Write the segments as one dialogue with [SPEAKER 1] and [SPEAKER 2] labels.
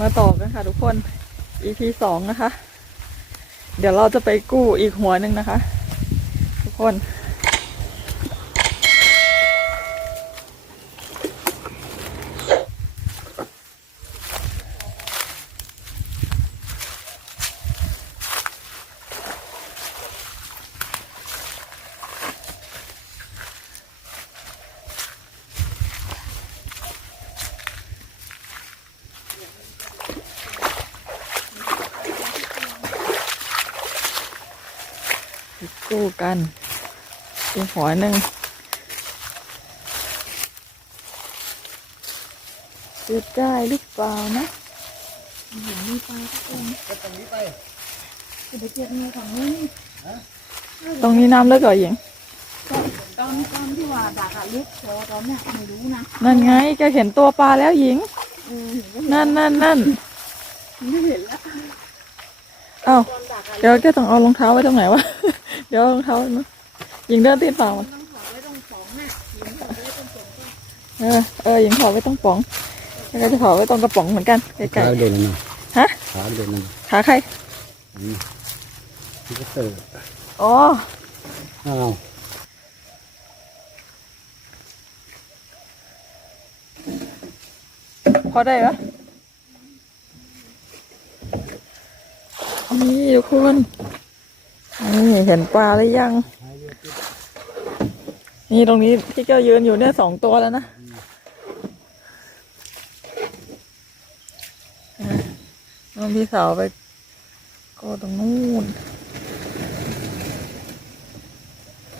[SPEAKER 1] มาต่อกันค่ะทุกคน EP สองนะคะ เดี๋ยวเราจะไปกู้อีกหัวหนึ่งนะคะ ทุกคน ไปกู้กันอีก หัวหนึ่งจะได้หรือเปล่านะ
[SPEAKER 2] เห็นมีปลาทุกคน
[SPEAKER 3] ก็ตรงนี้ไป
[SPEAKER 2] จะไปเก็บเงินของนี่
[SPEAKER 1] ตรงนี้น้ำเลิกเหรอหญิง
[SPEAKER 2] ตอนตอนที่ว่าดักอะลึกพอตอนเนี้ยไม่รู้นะ
[SPEAKER 1] นั่นไงแกเห็นตัวปลาแล้วหญิง
[SPEAKER 2] เออเห็นก็
[SPEAKER 1] นั่นนั่นนั่น
[SPEAKER 2] ไม่เห็นแล้ว
[SPEAKER 1] เอ้า
[SPEAKER 2] ตอนดักอะ
[SPEAKER 1] เดี๋ยวแกต้องเอารองเท้าไว้ตรงไหนวะ เดี๋ยวเอารองเท้าไว้นะ หญิงเดินตีนเปล่ามา
[SPEAKER 2] ต้องถอดไว้ตรงสองน่ะหินถอดไว้ตรงสองก็
[SPEAKER 1] เออเออหญิงถอดไว้ตรงป๋องแล้วก็จะถอดไว้ตรงกระป๋องเหมือนกันไกล
[SPEAKER 3] ขาเด่นนะ
[SPEAKER 1] ๆฮะ
[SPEAKER 3] ขาเด่นนะ
[SPEAKER 1] ขาใคร
[SPEAKER 3] ที่ก็เตอร์
[SPEAKER 1] อ๋อ
[SPEAKER 3] อ้าว
[SPEAKER 1] พอได้ปะนี่ทุกคนนี่เห็นปลาหรือยัง นี่ตรงนี้ที่เจ้ายืนอยู่เนี่ยสองตัวแล้วนะน้องพี่สาวไปก็ตรงนู้น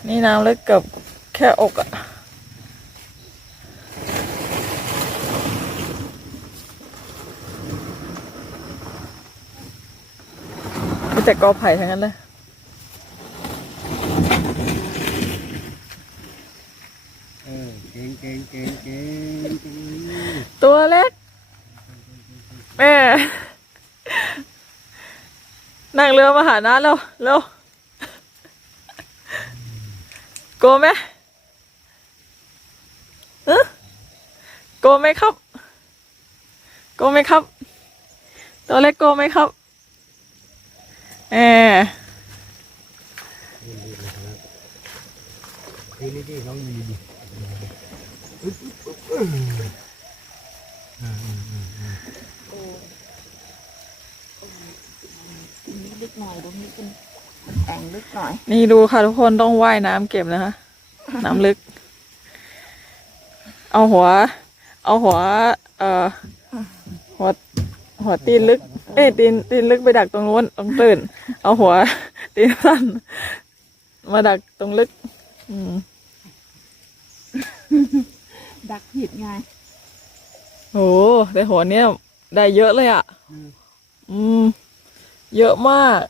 [SPEAKER 1] นี่น้ำเล็กเกับแค่อกอะมีแต่กอไผ่ทั้งนั้นเลย
[SPEAKER 3] เออเก่งเก่งเก่งเก่งเก่ง
[SPEAKER 1] ตัวเล็กแม่นั่งเรือมาหาน้าเร็วเร็วโกลัวไหมเออโกลัวไหมครับ โกลัวไหมครับ ตัวเล็กโกลัวไหมครับแหม
[SPEAKER 3] นี่นี่นี่น้องดีดี
[SPEAKER 2] นี้ลึกหน่อยตรงนี้เป็นแต่งลึกหน่อย
[SPEAKER 1] นี่ดูค่ะทุกคนต้องว่ายน้ำเก็บนะคะน้ำลึก เอาหัว เอาหัว เอ่อหัวหัวตีนลึก เอ้ยตีนตีนลึกไปดักตรงนู้นตรงตื่น เอาหัวตีนสั้นมาดักตรงลึก อืม
[SPEAKER 2] ดักผิดไง
[SPEAKER 1] โหแต่หัวเนี้ยได้เยอะเลยอะ อืม เยอะมาก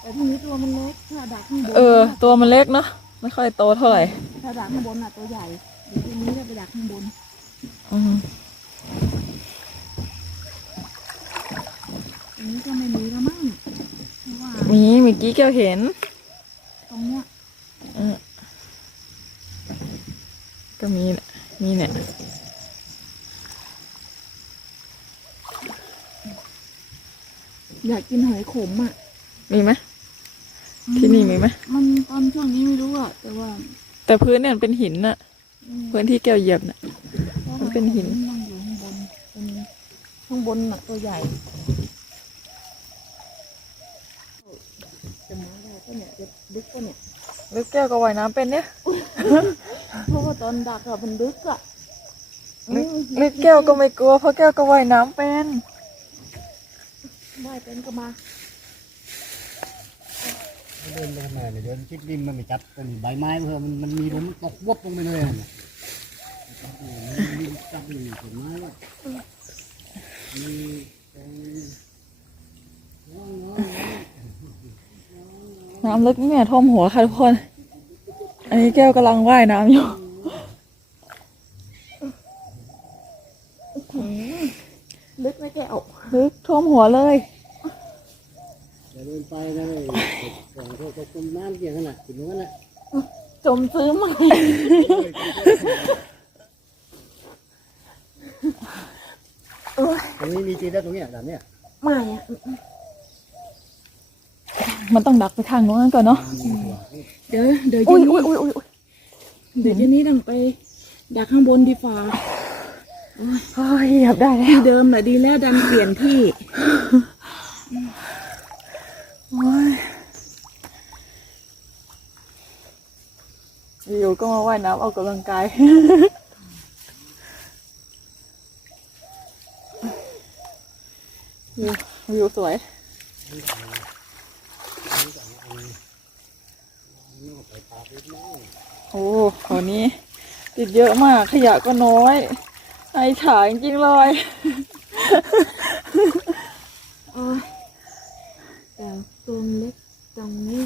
[SPEAKER 2] แต่ทีนี้ตัวมันเล็กถ้าดักข้างบน
[SPEAKER 1] เออ ตัวมันเล็กเนาะไม่ค่อยโตเท่าไหร่
[SPEAKER 2] ถ้าดักข้างบนอะตัวใหญ่เดี๋ยวทีนี้จะไปดักข้างบน
[SPEAKER 1] อืม
[SPEAKER 2] ตรงนี้ก็ไม่มีแล้วมั้งเพราะว่า
[SPEAKER 1] มีเมื่อกี้แกวเห็น
[SPEAKER 2] ตรงเนี้ย
[SPEAKER 1] อืม ก็มีเนี่ยมีเนี่ย
[SPEAKER 2] อยากกินหอยขมอะ
[SPEAKER 1] มีไหมที่นี่มีไหม
[SPEAKER 2] มันตอนช่วงนี้ไม่รู้อะแต่ว่า
[SPEAKER 1] แต่พื้นเนี่ยมันเป็นหินน่ะ
[SPEAKER 2] อืม
[SPEAKER 1] พื้นที่แก้วเหยียบน่ะ มันเป็นหิน
[SPEAKER 2] นั่งอยู่ข้างบนเป็นข้างบนน่ะ ตัวใหญ่จะมาได้ก็เนี่ยจะลึกก็เนี่ย
[SPEAKER 1] ลึกแก้วก็ว่ายน้ำเป็นเนี่ย
[SPEAKER 2] เพราะว่าตอนดักอะมันลึกอะ
[SPEAKER 1] ลึกลึกแก้วก็ไม่กลัวเพราะแก้วก็ว่ายน้ำเป็น
[SPEAKER 2] ได้เป็นก็มา
[SPEAKER 3] เดินไปทำไมเนี่ยเดินชิดริมมันไม่จับต้นใบไม้เพื่อมันมันมีลมตกวบลงไปเลยน่ะมันมีจับหนึ่งต้นไม้แล้วมีตรง
[SPEAKER 1] น้ำลึกนี่แม่ท่วมหัวค่ะทุกคน อันนี้แก้วกำลังว่ายน้ำอยู่
[SPEAKER 2] ลึกไหม่แก้ว
[SPEAKER 1] ลึกท่วมหัวเลย
[SPEAKER 3] เดินไปนะเลยก่อนเขาตกต้นน้ำเกี่ยงกันน่ะถึงนั้นแหละ
[SPEAKER 2] จมซื้อใหม่
[SPEAKER 3] ตรงนี้มีจริงแล้วตรงเนี้ยแบบเนี้ย
[SPEAKER 2] ไม่อะ
[SPEAKER 1] มันต้องดักไปทางโน้นก่อนเนาะ
[SPEAKER 3] มีหัวนี่
[SPEAKER 2] เดี๋ยวเดี๋ยว
[SPEAKER 1] อุ้
[SPEAKER 2] เย็
[SPEAKER 1] ย
[SPEAKER 2] น
[SPEAKER 1] อุ้
[SPEAKER 2] นี้
[SPEAKER 1] ยอุ้ยอุ้ยอุ๊ย
[SPEAKER 2] เดี๋ยวเย็นนี้ต้องไป ดักข้างบนดีฟ้า
[SPEAKER 1] เฮ้ยเหยียบได้แล้ว
[SPEAKER 2] ที่เดิมแหละดีแล้วดันเปลี่ยนที่
[SPEAKER 1] โอ้ยอยู่ก็มาว่ายน้ำออกกำลังกายวิววิวสวย โอ้ขอนี้ ติดเยอะมากขยะก็น้อย ไอฉายจริงๆเลย
[SPEAKER 2] โอ้ยแต่ตัวเล็กตรงนี้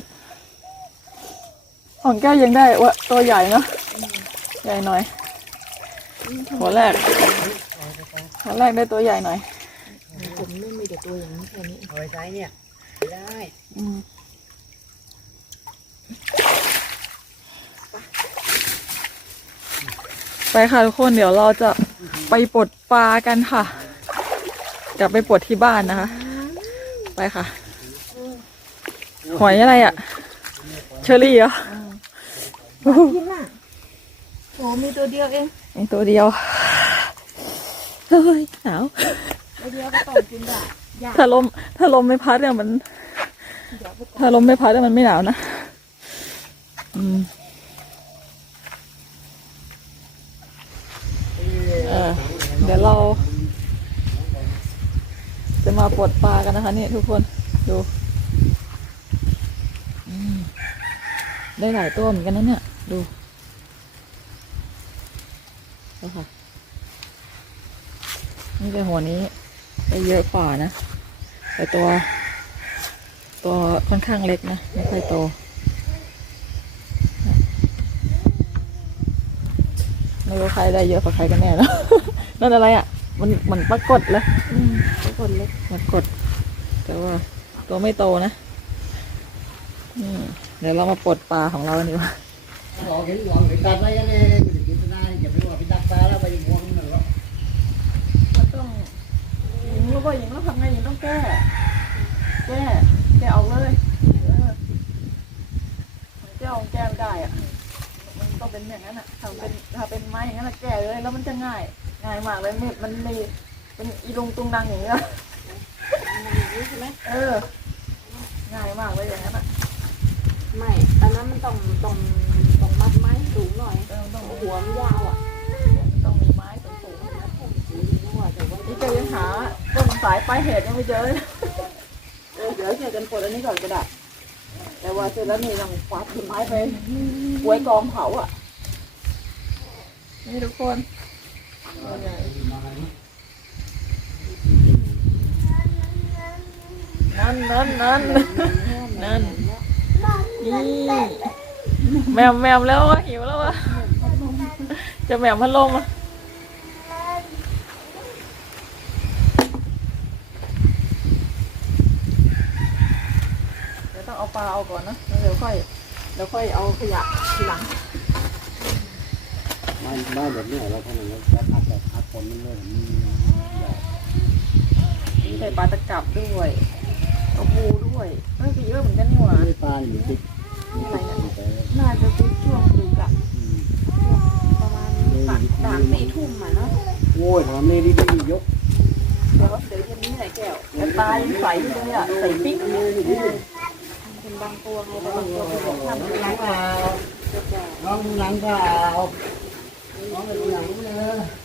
[SPEAKER 1] ของแก้วยังได้วะตัวใหญ่เนาะใหญ่หน่อย หัวแรก หัวแรกได้ตัวใหญ่หน่อย
[SPEAKER 2] ผมไม่มีแต่ตัวอย่างนี้แค่นี้
[SPEAKER 3] เอาไว้ใช้เนี่ยไม่ได้
[SPEAKER 1] อืม ไปค่ะทุกคนเดี๋ยวเราจะไปปลดปลากันค่ะจะไปปลดที่บ้านนะคะ ไปค่ะ หอยอะไรอะ่ะ เชอรี่เหรอ
[SPEAKER 2] กินน่ะโอ้มีตัวเดียวเอง
[SPEAKER 1] มีตัวเดียวเฮ้ยหนาว
[SPEAKER 2] ตัวเดียวก็ต้องกินได้ยาก
[SPEAKER 1] ถ้าลมถ้าลมไม่พัดเนี่ยมัน
[SPEAKER 2] เดี๋ยวไปก่อน
[SPEAKER 1] ถ้าลมไม่พัดเนี่ยมันไม่หนาวนะ อืมเออ เดี๋ยวเราจะมาปลดปลากันนะคะนี่ทุกคนดูได้หลายตัวเหมือนกันนะเนี่ย ดูดูค่ะ นี่เป็นหัวนี้ได้เยอะกว่านะ แต่ตัว ตัวค่อนข้างเล็กนะ ไม่ค่อยโต ไม่รู้ใครได้เยอะกว่าใครกันแน่แล้ว นั่นอะไรอะ มันเหมือนปรากฏเลย
[SPEAKER 2] อืมตัวคนเล็ก
[SPEAKER 1] ปรากฏแต่ว่าตัวไม่โตนะอืมเดี๋ยวเรามาปลดปลาของเรากันดีกว่า
[SPEAKER 3] หลอกเห็นหลอกเห็นตัดไว้กันเลยไม่ได้กินไม่ได้อย่าไปว่าไปดักปลาแล้วไปยิงหัวมันหรอก
[SPEAKER 1] มันต้องหญิงรู้ว่าหญิงต้องทำไงหญิงต้องแก้ แก้ แก้ออกเลยเออมันแก้ออกแก้ไม่ได้อะ มันต้องเป็นอย่างนั้นอะถ้าเป็นถ้าเป็นไม้อย่างนั้นอะแก้เลย แล้วมันจะง่าย ง่ายมากเลยไม่มันไม่เป็นอีลงตุงนังอย่างเงี้ย
[SPEAKER 2] ใช่ไหม
[SPEAKER 1] เออ ง่ายมากเลยอย่างนั้นอะ
[SPEAKER 2] ไม่อันนั้นมันต้องต้องต้องมัดไม้สูงหน่อย
[SPEAKER 1] เออต้อง
[SPEAKER 2] หัวมันยาวอะ
[SPEAKER 1] ต้องมีไม้สูงๆ
[SPEAKER 2] นึกว่าแต่ว่า
[SPEAKER 1] นี่เจอยังหาต้นสายปลายเหตุยังไม่เจอเลยเออเดี๋ยวเจอกันปลดอันนี้ก่อนก็ได้แต่ว่าเสร็จแล้วนี่ต้องคว้าต้นไม้ไปไว้กองเผาอะ นี่ทุกคนเอาใหญ่ นั่นนั่นนั่นนั่นนี่แมวแมวแล้วอะหิวแล้วอะจะแมวพัดลมอะเดี๋ยวต้องเอาปลาเอาก่อนนะแล้วเดี๋ยวค่อยเดี๋ยวค่อยเอาขยะทีหลัง
[SPEAKER 3] บ้านบ้านแบบนี้เราทำอย่างนี้แล้วพัดแบบพัดฝนมันเลยมันหยอก
[SPEAKER 1] ใส่ปลาตะกรับด้วยเอาปูด้วยเฮ้ยก็เยอะเหมือนกันนี่หว่า
[SPEAKER 3] ไม่ปลาหรือติด
[SPEAKER 1] อะไรเนี่ย
[SPEAKER 2] น่าจะเป็นช่วงดึกอะ
[SPEAKER 3] อืม
[SPEAKER 2] ประมาณสามสามสี่ทุ่มอะเนาะ
[SPEAKER 3] โอ้ยทำนี่ดีดียก
[SPEAKER 1] เดี๋ยวเดี๋ยวเย็นนี้ไหนแก้วแต่ตายังใสอยู่เลยอะใสปิ๊ก
[SPEAKER 2] เป็นบางตัวไงแต่บางตัวเป็นทำเป็น
[SPEAKER 3] หลังเปล่าน้องหลังเปล่า น้องไปดู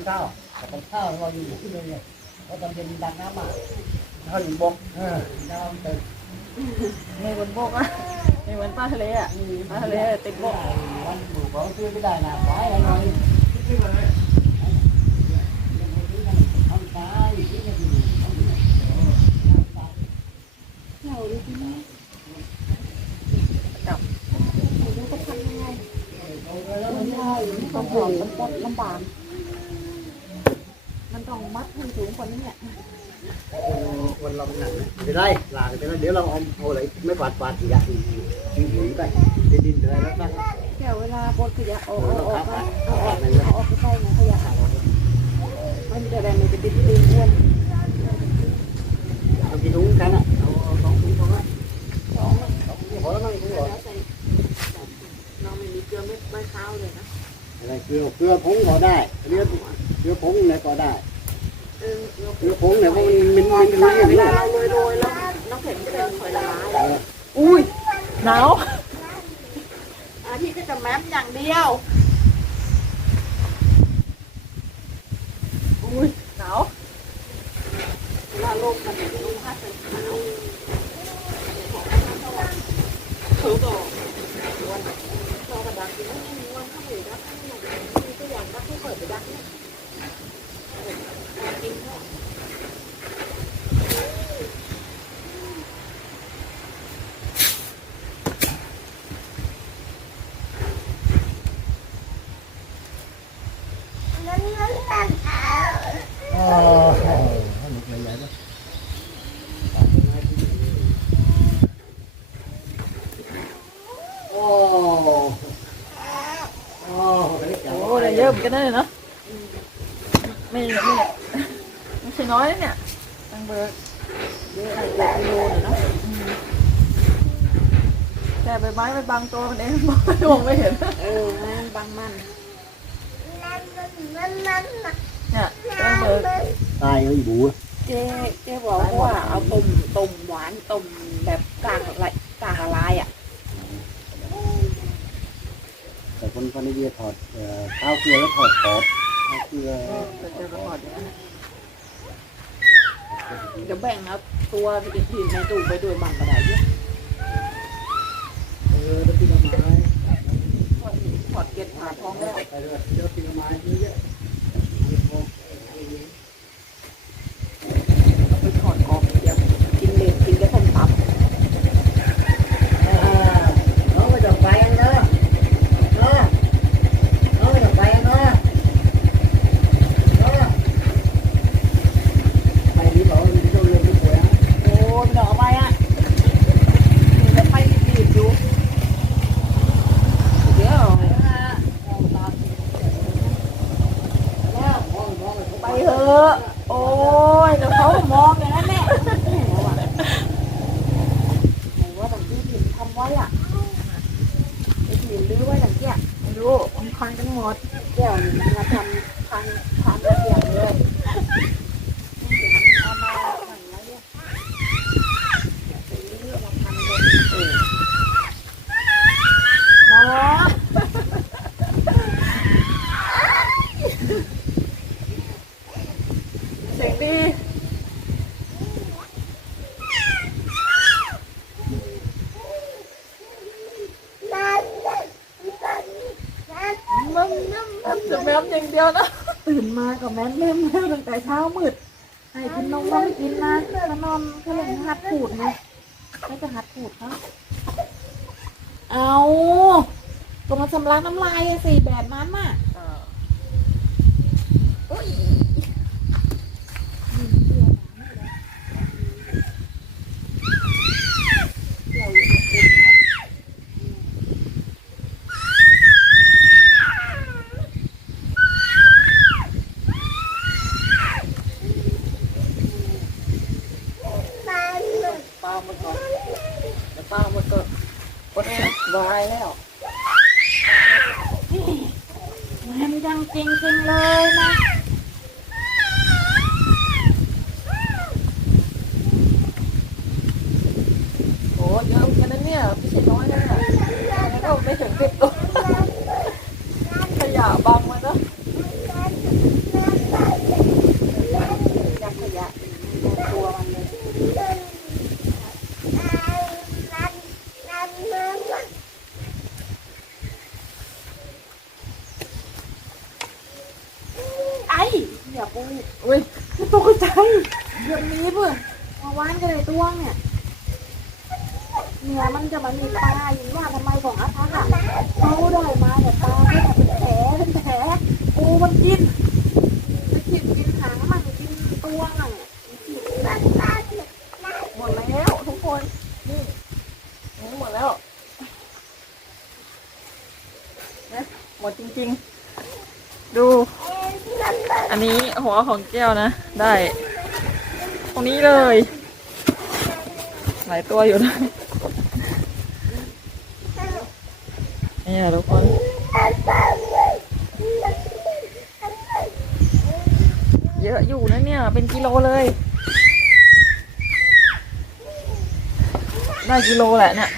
[SPEAKER 3] ำ
[SPEAKER 2] ข้าวทำ
[SPEAKER 1] ข้า
[SPEAKER 2] วเราอยู่ที่เลยเนี่ยเราอนเย็น
[SPEAKER 1] ดักน้ำ
[SPEAKER 3] มาะข้าวหนึ่งบกน้ำเต็ม
[SPEAKER 1] ไม่บนบกอะไม่เหมือนปลาทะเลอะปลาทะเลติดบก
[SPEAKER 3] มันบุกของซื้อไม่ได้นะขายอะไรหน่อ
[SPEAKER 2] ยต้องหอมมันก็ลำบาก มันต้องมัดให้สูงกว่านี้เนี่ย
[SPEAKER 3] วันเราหนักจะได้ลาไปแล้วเดี๋ยวเราเอาเอาอะไรไม่ปาดปาดขยะทิ้งหินไปดินดินอะไรแล้วบ้าง
[SPEAKER 2] เดี๋ยวเวลาบดขยะออกเอาออกมาเอาออกเอาออกไปใส่ในขยะมันจะได้ไม่จะติดตีนอ้วน
[SPEAKER 3] เอากี่ถุงกันอะเอาเอาสองถุงพอไหมสองสองถุงพอแล้วมั้งถุงหรอ
[SPEAKER 2] แล้วใส่เราไม่มีเกลือไม่ไม่ข้าวเลยนะ
[SPEAKER 3] อะไรเกลือเกลือผงก็ได้เกลือเกลือผงเนี่ยก็ได้
[SPEAKER 2] เออเรา
[SPEAKER 3] เกผงเนี่ยมันมันมันมัน
[SPEAKER 2] เว
[SPEAKER 3] มัน
[SPEAKER 2] ลาเราโรยโรยแล้วน้ำแข็งจะเป็นคอยละลาย
[SPEAKER 1] อุ้ยหนาว
[SPEAKER 2] อาที่ก็จะแม้มอย่างเดียว
[SPEAKER 1] อุ้ยหนาว
[SPEAKER 2] เวลาลมมันเป็นลมพัดเป็นหนาวเขาบอกวันเรากระดักกินไม่มีวันเข้าไปดักไม่มีตัวอย่างดักให้เปิดไปดักเนี่ยกินเนาะ
[SPEAKER 3] อ๋อหนุกใหญ่ๆเลยโอ้โอ้ได้จั ง
[SPEAKER 1] โอ้ได้เยอะเหมือนกันนะเนี่ยเนาะไม่ไม่ไม่ใช่น้อยนะเนี่ยตังเบอร์
[SPEAKER 2] เยอะหลายโลนะเนาะ
[SPEAKER 1] แต่ใบไม้มันบางตัวมันเองมองไม่เห็น
[SPEAKER 2] เออมันบางมัน
[SPEAKER 1] เนี่ยตังเบอร์
[SPEAKER 3] ตายเอาอีบู
[SPEAKER 2] เจ๊เจ๊บอกว่าเอาต้มต้มหวานต้มแบบกลางละกลางละลายอะ
[SPEAKER 3] แต่ คนคนนี้ถอดเอ่อข้าวเกลือแล้วถอดขอบข้าวเกลือ
[SPEAKER 1] เจอประวัติอย่างนั้น
[SPEAKER 2] เดี๋ยวแบ่งเอาตัวอื่นๆในตู้ไปด้วยบ้างก็ได้เยอะ
[SPEAKER 3] เออแล้วปีละไม้
[SPEAKER 2] ถอดถอดเกล็ดผ่าท้องแล้ว
[SPEAKER 3] ไปเลยเดี๋ยวปีละไม้เยอะ
[SPEAKER 2] เอาไปถอดออกเดี๋ยวกินเล็กกินกระทงตับ
[SPEAKER 3] ๆอ่าน้องไม่ต้องไปกันนะน้องน้องไม่ต้องไปกันนะน้องไปนี่บอกว่าจะเรียนที่สวยนะ
[SPEAKER 2] โอ้ยดอกไปอะมันจะไปรีบๆอยู่เดี๋ยว
[SPEAKER 3] แล้วมองมอง
[SPEAKER 2] ไปเถอะโอ้ยเดี๋ยวเขามองอย่างนั้นแหละไหนว่าต่างที่ถิ่นทำไว้อะไอ้ถิ่นรื้อไว้ต่างเกี้ย
[SPEAKER 1] ไม่รู้มันพันกันหมด
[SPEAKER 2] แก้วนี่มันมาทำทางทางระเบียงเลยเอามาทำไว้เนี่ย
[SPEAKER 1] เดียวนะ
[SPEAKER 2] ก็แม่นเล่มเล่มตั้งแต่เช้ามืดให้กินนมก็ไม่กินนะก็นอนเขาเลยหัดขูดไงก็จะหัดขูดเขาเอาก็มาชำระน้ำลายอะสิแบบนั้นน่ะ
[SPEAKER 1] ป้ามันก่อนเดี๋ยวป้ามันก็กดวายแล้ว
[SPEAKER 2] มันยังจริงจริงๆเลยนะ
[SPEAKER 1] โอ้เยอะเหมือนกันนะเนี่ยไม่ใช่น้อยนะแล้วก็ไม่ถึงสิบตัวขยะบังมันเนอะ
[SPEAKER 2] ยักขยะตัวมันเลย ไอ้ กู
[SPEAKER 1] อุ้ย
[SPEAKER 2] ไม่ตกใจเดี๋ยวนี้เพื่อนมาว่านกันเลยต้วงเนี่ยเนื้อมันจะมันมีปลาอยู่ว่าทำไมของอาทักอะเขาได้มาเนี่ยปลาเนี่ยเป็นแผลเป็นแผลกูมันกินกินหางมันกินตัวมัน
[SPEAKER 1] หมดแล้วทุกคนนี่นี่หมดแล้วนะหมดจริงๆ ดู อันนี้หัว ของแก้วนะ ได้ ตรงนี้เลย หลายตัวอยู่นะนี่ค่ะทุกคนเยอะอยู่นะเนี่ย เป็นกิโลเลย ได้กิโลแหละเนี่ย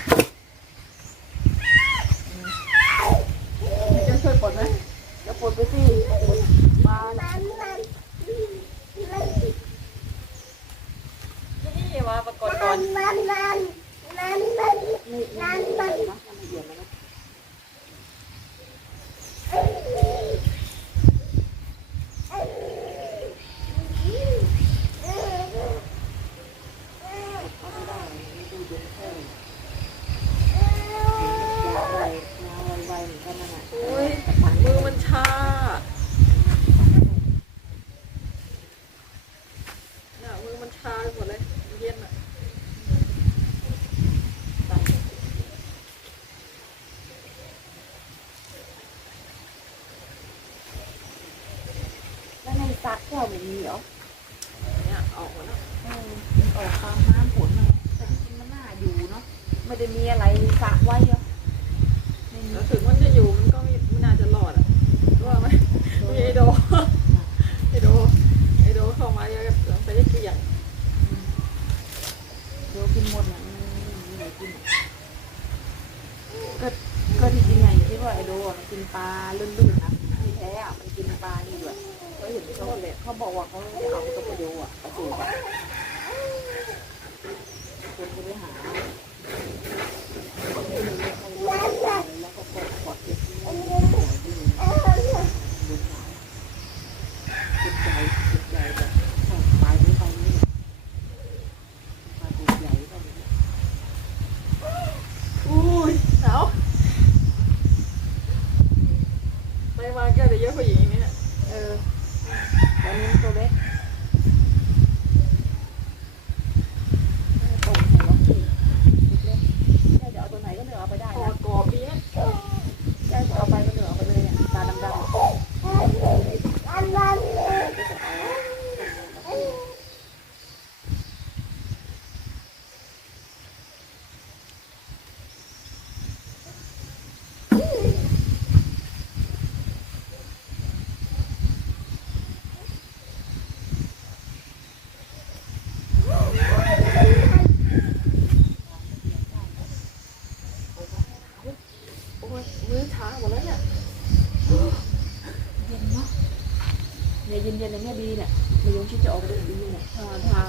[SPEAKER 1] ย็
[SPEAKER 2] นในแม่บีเนี่ยมา
[SPEAKER 1] ยงชิดจะ
[SPEAKER 2] ออกไปดูบี
[SPEAKER 1] เนี่ยถ้า
[SPEAKER 2] ถ้า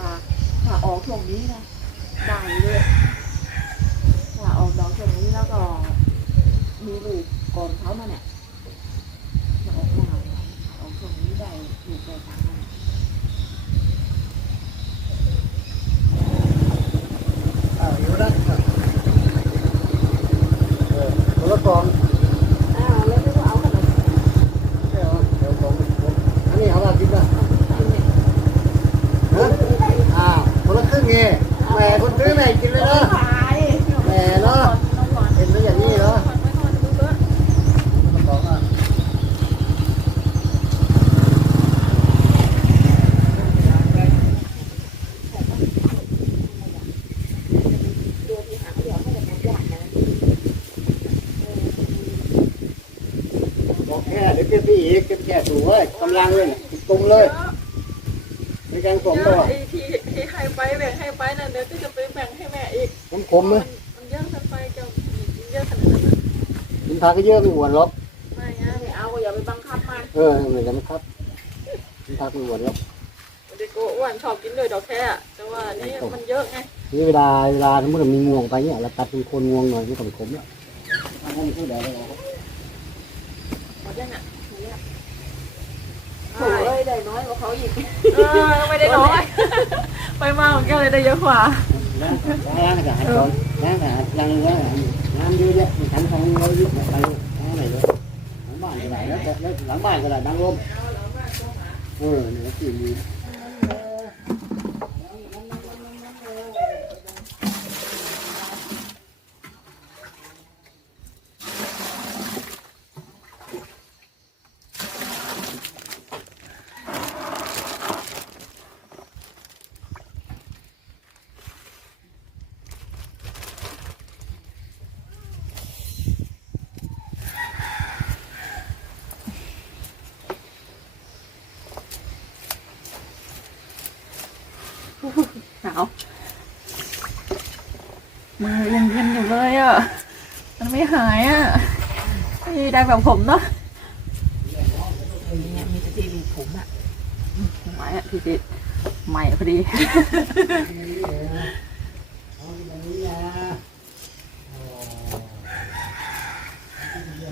[SPEAKER 2] ถ้าออกช่ว
[SPEAKER 1] งนี้นะได้เลย
[SPEAKER 2] ถ้าออกดอกช่วงนี้แล้วก็มีลูกก่อนเขา
[SPEAKER 1] มาเนี่ย
[SPEAKER 2] จะออกมา
[SPEAKER 1] ออกช่วงนี้
[SPEAKER 2] ได้ลูกได้ตั
[SPEAKER 1] งอ่า
[SPEAKER 2] อยู่ด้านค่ะเออแล้วก็
[SPEAKER 3] หมคนซื้อแหม่กินเลยเนาะแหมเนาะเห็นไหมอย่างนี้เนาะบอกว่า บอกแค่เดี๋ยวเก็บพี่อีกเก็บแค่ถูไว้กำลังเลยน่ะติดตรงเลยในการสมตัว
[SPEAKER 1] ไอ้ที่ที่ให้ไปแบ่งให้ไปนั่นเดี๋ยวก็จะไปแบ่งให้แม่อีก
[SPEAKER 3] ผมคมไหม
[SPEAKER 1] มันมันเยอะเกินไปจะเยอะขนาดนั้นน่ะ
[SPEAKER 3] กินผักก็เยอะไม่หวนหรอก
[SPEAKER 1] ไม่งั้น
[SPEAKER 2] ไม่เอาอย่าไปบังคับมัน
[SPEAKER 3] เออเหมือนกันครับกินผักไม่หวนหรอก
[SPEAKER 1] เด็กโกอ้วนชอบกินเลยดอกแค่อะแต่ว่านี่มันเยอะไง
[SPEAKER 3] นี่เวลาเวลาสมมติว่ามีงวงไปเนี่ยเราตัดเป็นคนงวงหน่อยไม่ต้องขมแล้วถ้าให้มันพูดได้เลย
[SPEAKER 1] หมดยังอะ
[SPEAKER 2] โถ่เอ้ยได้น้อยกว่าเขาอีก
[SPEAKER 1] เออไม่ได้น้อย ไปมาของแกเลยได้เยอะกว่า
[SPEAKER 3] ล้างล้างอาหารก่อนล้างอาหารล้างล้างอาหารน้ำเยอะแยะมีถังทองร้อยลิตรไปล้างไหนเลยหลังบ้านก็ได้แล้วแล้วหลังบ้า นก็ได้ดังลมเออเนี่ยที่มี
[SPEAKER 1] หนาวมือยังเย็นอยู่เลยอะ มัน ไม่หายอะไม่ได้แบบผมเนาะ
[SPEAKER 2] เนี่ยมีแต่ที่รูผมอะ
[SPEAKER 1] หายอะพี่จิตใหม่พอดี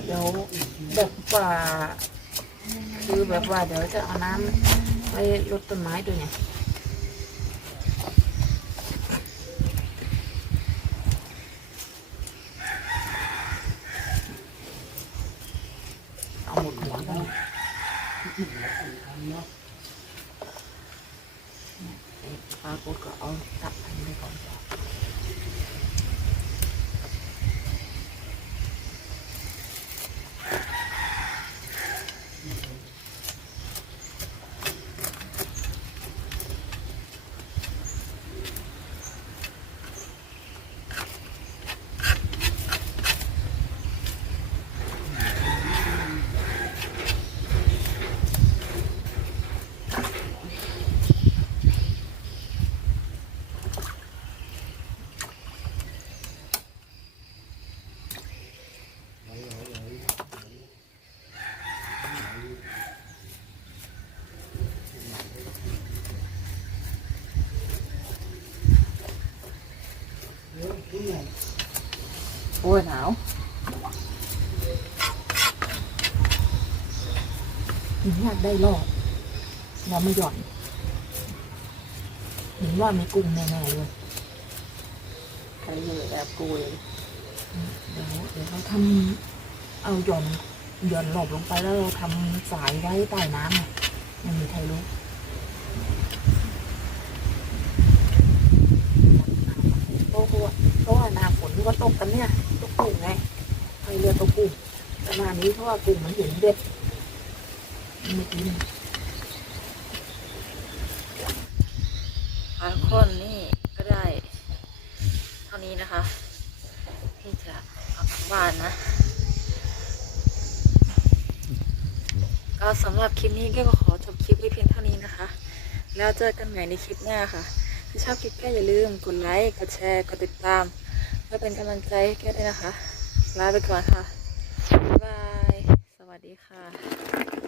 [SPEAKER 2] เดี๋ยวแบบว่า คือแบบว่าเดี๋ยวจะเอาน้ำไปรดต้นไม้ด้วยไงเอาหมดหัวกันปลากดก็เอาตับอันนี้ไปก่อน
[SPEAKER 1] โอ้ยหนาว
[SPEAKER 2] หนูอยากได้รอบเราไม่หย่อนเห็นว่ามีกุ้งแน่ๆเลย
[SPEAKER 1] ใครเลยแบบกูเลย
[SPEAKER 2] เดี๋ยวเดี๋ยวเราทำเอาหย่อนหย่อนหลบลงไปแล้วเราทำสายไว้ใต้น้ำอะไม่มีใครรู้เพราะว่าเพราะว่าหนาฝนที่ว่าตกกันเนี่ยต กุ้งไงไฟเรือตกกุ้งแต่หนานี้เพราะว่ากุ้งมันเห็นเด็ดไม่กิน
[SPEAKER 1] ค่ะทุกคนนี่ก็ได้ เท่านี้นะคะ ที่จะเอากลับบ้านนะ ก็สำหรับคลิปนี้ก็ขอจบคลิปไว้เพียงเท่านี้นะคะ แล้วเจอกันใหม่ในคลิปหน้าค่ะ ถ้าชอบคลิปก็อย่าลืมกดไลค์ กดแชร์ กดติดตาม ก็เป็นกำลังใจแก้ด้วยนะคะ ลาไปก่อนค่ะ บ๊ายบาย สวัสดีค่ะ